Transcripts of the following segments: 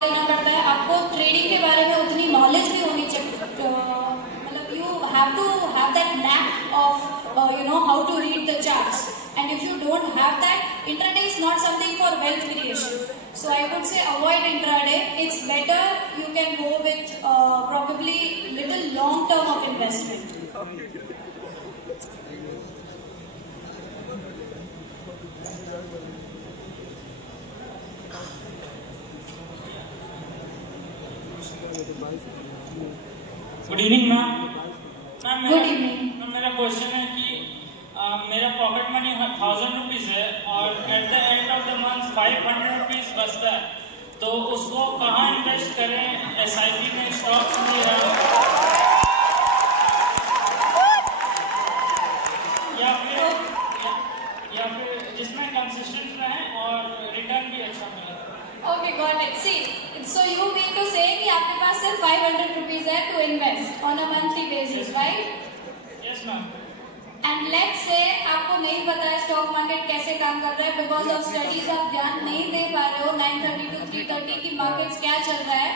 करना पड़ता है, आपको ट्रेडिंग के बारे में उतनी नॉलेज भी होनी चाहिए, मतलब you have to have that knack of how to read the charts, and if you don't have that, intraday is not something for wealth creation. So I would say avoid intraday. It's better you can go with probably little long term of investment. Good evening ma'am. Good evening. मेरा question है कि मेरा pocket money 1000 rupees है और at the end of the month 500 rupees बचता है, तो उसको कहाँ इन्वेस्ट करें? SIP में, स्टॉक्स में, या फिर जिसमें कंसिस्टेंट रहें और रिटर्न भी अच्छा मिले? Okay, got it. See, so you mean to say कि आपके पास सिर्फ 500 रुपीज है to invest on a monthly basis, right? Yes, ma'am. And let's say आपको नहीं पता है स्टॉक मार्केट कैसे काम कर रहा है, बिकॉज ऑफ स्टडीज आप ध्यान नहीं दे पा रहे हो 9:30 to 3:30 की मार्केट्स क्या चल रहा है,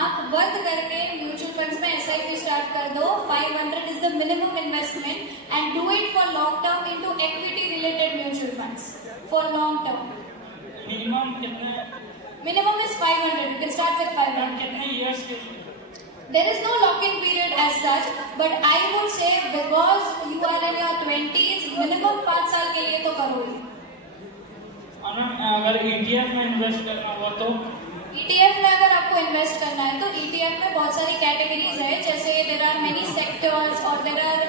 आप बंद करके म्यूचुअल फंड्स में SIP स्टार्ट कर दो. 500 is the minimum investment and do it for long term into equity related mutual funds for long term. Minimum कितने? Minimum is 500. You can start with 500. कितने इयर्स के? There is no lock-in period as such, but I would say because you are in your 20s, minimum 5 साल के लिए तो करो ही. अगर ETF में इन्वेस्ट करना हुआ तो? ETF में अगर आपको इन्वेस्ट करना है तो ETF में बहुत सारी कैटेगरीज है, जैसे देयर आर मेनी सेक्टर्स और देयर आर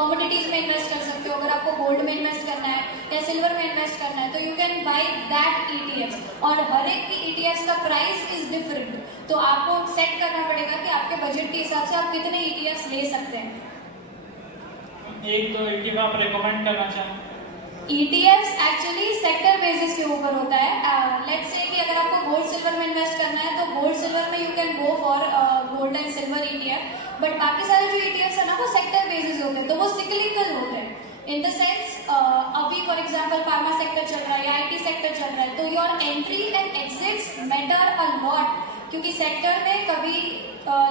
कमोडिटीज में इन्वेस्ट कर सकते हो. अगर आपको गोल्ड में इन्वेस्ट करना है या सिल्वर में इन्वेस्ट करना है तो you can by that ETFs, और हर एक की ETFs का प्राइस इज डिफरेंट, तो आपको सेट करना पड़ेगा कि आपके बजट के हिसाब से आप कितने ETFs ले सकते हैं. एक दो ETF आप रिकमेंड करना चाहें? ETFs एक्चुअली सेक्टर बेसिस के ऊपर होता है. लेट्स से कि अगर आपको गोल्ड सिल्वर में इन्वेस्ट करना है तो गोल्ड सिल्वर में you can go for gold and silver ETF, but बाकी सारे जो ETFs है ना वो सेक्टर बेसिस होते हैं, तो वो सिक्लिकल होते हैं. इन द सेंस अभी फॉर एग्जांपल फार्मा सेक्टर चल रहा है या IT सेक्टर चल रहा है, तो your entry and exits matter a lot, क्योंकि सेक्टर में कभी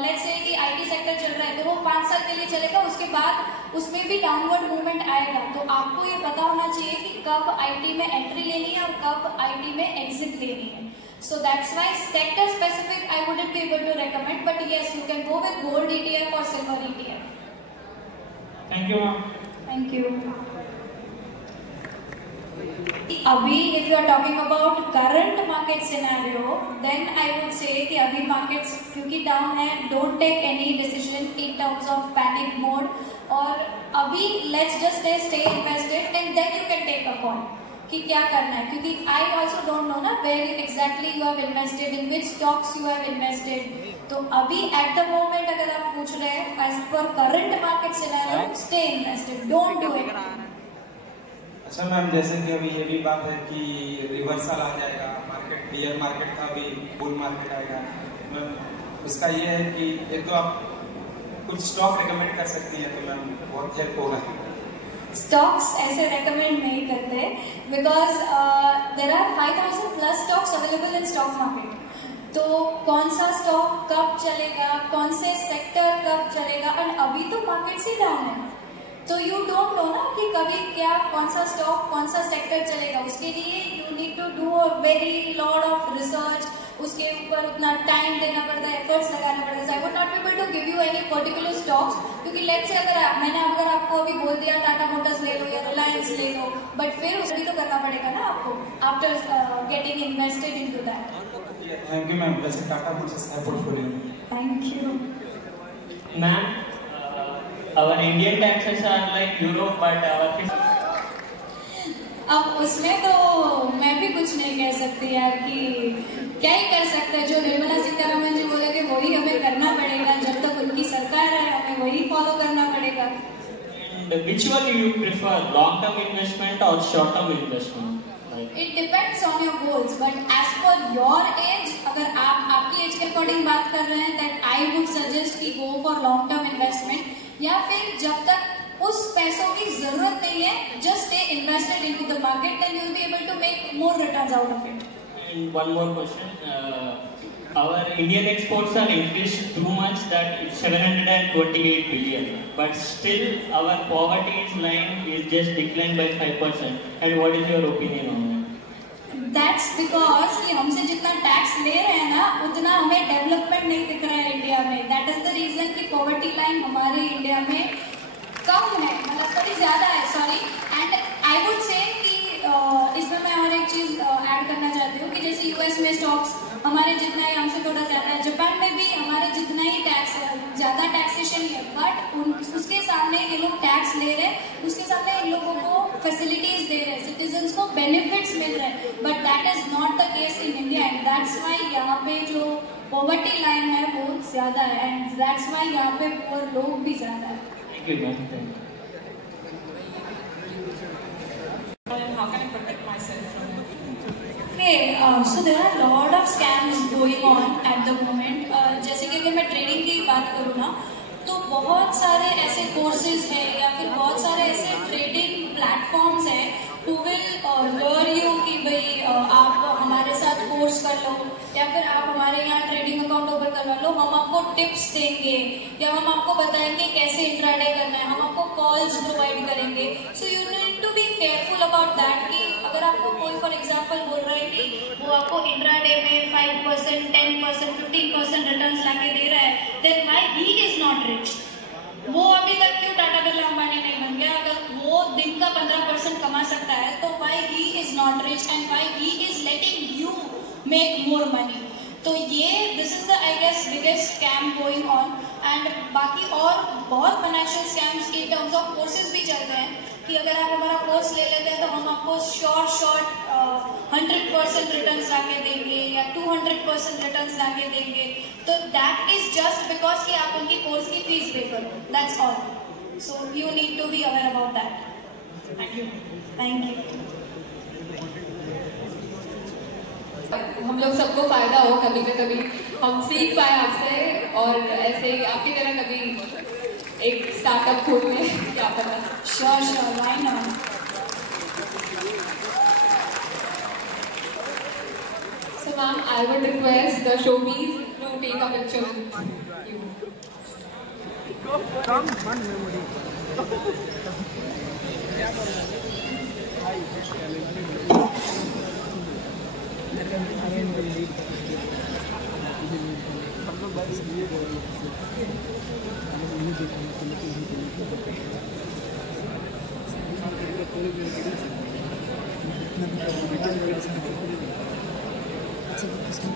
लेट्स से कि IT सेक्टर चल रहा है तो वो 5 साल के लिए चलेगा, उसके बाद उसमें भी डाउनवर्ड मूवमेंट आएगा. तो आपको ये पता होना चाहिए कि कब IT में एंट्री लेनी है और कब IT में एग्जिट लेनी है. So that's why sector specific I wouldn't be able to recommend, but yes, you can go with gold ETF or silver ETF. Thank you, ma'am. Thank you. अभी if you are talking about current market scenario, then I would say कि अभी markets क्योंकि down है, don't take any decision in terms of panic mode, और अभी let's just stay invested and then you can take a call कि क्या करना है, क्योंकि I also don't know ना where exactly you have invested, in which stocks you have invested. तो अभी at the moment अगर आप पूछ रहे हैं as per current market scenario, stay invested, don't do it. अच्छा मैम, जैसे कि अभी ये भी बात है कि रिवर्सल आ जाएगा मार्केट, बियर मार्केट का भी बुल मार्केट आएगा, मैम उसका ये है कि एक तो आप कुछ स्टॉक रिकमेंड कर सकती हैं तो मैम बहुत हेल्प होगा. स्टॉक्स ऐसे रेकमेंड नहीं करते because there are 5000 plus stocks available in stock market. तो कौन सा स्टॉक कब चलेगा, कौन से सेक्टर कब चलेगा, और अभी तो मार्केट ही डाउन है, तो यू डोंट नो ना कि कभी क्या कौन सा स्टॉक कौन सा सेक्टर चलेगा. उसके लिए you need to do a very lot of research, उसके ऊपर उतना टाइम देना पड़ता है, एफर्ट्स लगाना पड़ता है. I would not be able to give you any particular stocks, क्योंकि लेट्स से अगर आपको अभी बोल दिया टाटा मोटर्स ले लो या रिलायंस ले लो, बट फिर उसको भी तो करना पड़ेगा ना आपको after getting invested into that. Thank you ma'am. वैसे टाटा मोटर्स है portfolio. Thank you ma'am. Our Indian taxes are like Europe, but our अब उसमें तो मैं भी कुछ नहीं कह सकती यार कि क्या ही कर सकते हैं. जो निर्मला सीतारमण जी बोले थे वही हमें करना पड़ेगा, जब तक उनकी सरकार है हमें वही फॉलो करना पड़ेगा. And which one do you prefer, long-term investment or short-term investment? It depends on your goals, but as per your age, अगर आप आपकी एज के अकॉर्डिंग बात कर रहे हैं, that I would suggest कि go for long-term investment, या फिर जब तक उस पैसों की जरूरत नहीं है, just stay invested into the market, then you will be able to make more returns out of it. And one more question. our Indian exports are increased too much that it's 728 billion, but still our poverty line is just declined by 5%. And what is your opinion on that? That's because कि हमसे जितना tax ले रहे हैं ना उतना हमें development नहीं दिख रहा है इंडिया में. दैट इज द रीजन कि पॉवर्टी लाइन हमारे इंडिया में कम है, मतलब थोड़ी ज्यादा है, sorry. And I would say कि इसमें मैं और एक चीज ऐड करना चाहती हूँ कि जैसे यूएस में स्टॉक्स हमारे जितना ही हमसे थोड़ा ज्यादा है, जापान में भी हमारे जितना ही टैक्स है, ज्यादा टैक्सेशन ही है, बट उसके सामने ये लोग टैक्स ले रहे हैं, उसके सामने इन लोगों को फैसिलिटीज दे रहे हैं, सिटीजन्स को बेनिफिट्स मिल रहे हैं. But that is not the case in India and that's why यहाँ पे जो पॉवर्टी लाइन है वो ज्यादा है एंड दैट्स वाई यहाँ पे पुअर लोग भी ज्यादा है. Thank you, ma'am. How can I protect myself from it? Okay, so there are lot of scams going on at the moment. जैसे कि अगर मैं ट्रेडिंग की बात करूँ ना तो बहुत सारे ऐसे कोर्सेज हैं या फिर बहुत सारे ऐसे ट्रेडिंग प्लेटफॉर्म्स हैं who will lure you कि भाई आप हमारे साथ कोर्स कर लो या फिर आप हमारे यहाँ ट्रेडिंग अकाउंट ओपन करवा लो, हम आपको टिप्स देंगे या हम आपको बताएंगे कैसे इंट्राडे करना है, हम आपको कॉल्स प्रोवाइड करेंगे. So you need to be careful about that कि अगर आपको कोई फॉर एग्जाम्पल बोल रहा है कि वो आपको इंट्राडे में 5%, 10%, 15% रिटर्न्स लाके दे रहा है, then why he is not rich. वो अभी तक क्यों टाटा बिरला अंबानी नहीं बन गया? अगर वो दिन का 15% कमा सकता है तो why he is not rich and why he is letting you make more money. तो ये this is the I guess biggest scam going on. And बाकी और बहुत financial scams in terms of courses भी चल रहे हैं कि अगर आप हमारा कोर्स ले लेते हैं तो हम आपको शॉर्ट 100% रिटर्न्स लाके देंगे या 200% रिटर्न्स लाके देंगे. तो दैट इज जस्ट बिकॉज कि आप उनकी कोर्स की फीस पे करो, that's all. So you need to be aware about that. Thank you. Thank you. हम लोग सबको फायदा हो, कभी न कभी हम सीख पाए आपसे और ऐसे ही आपकी तरह कभी एक स्टार्टअप खोल ले, क्या पता. Sure why not. So ma'am, I would request the showbiz to take a picture with you. अच्छा, इसमें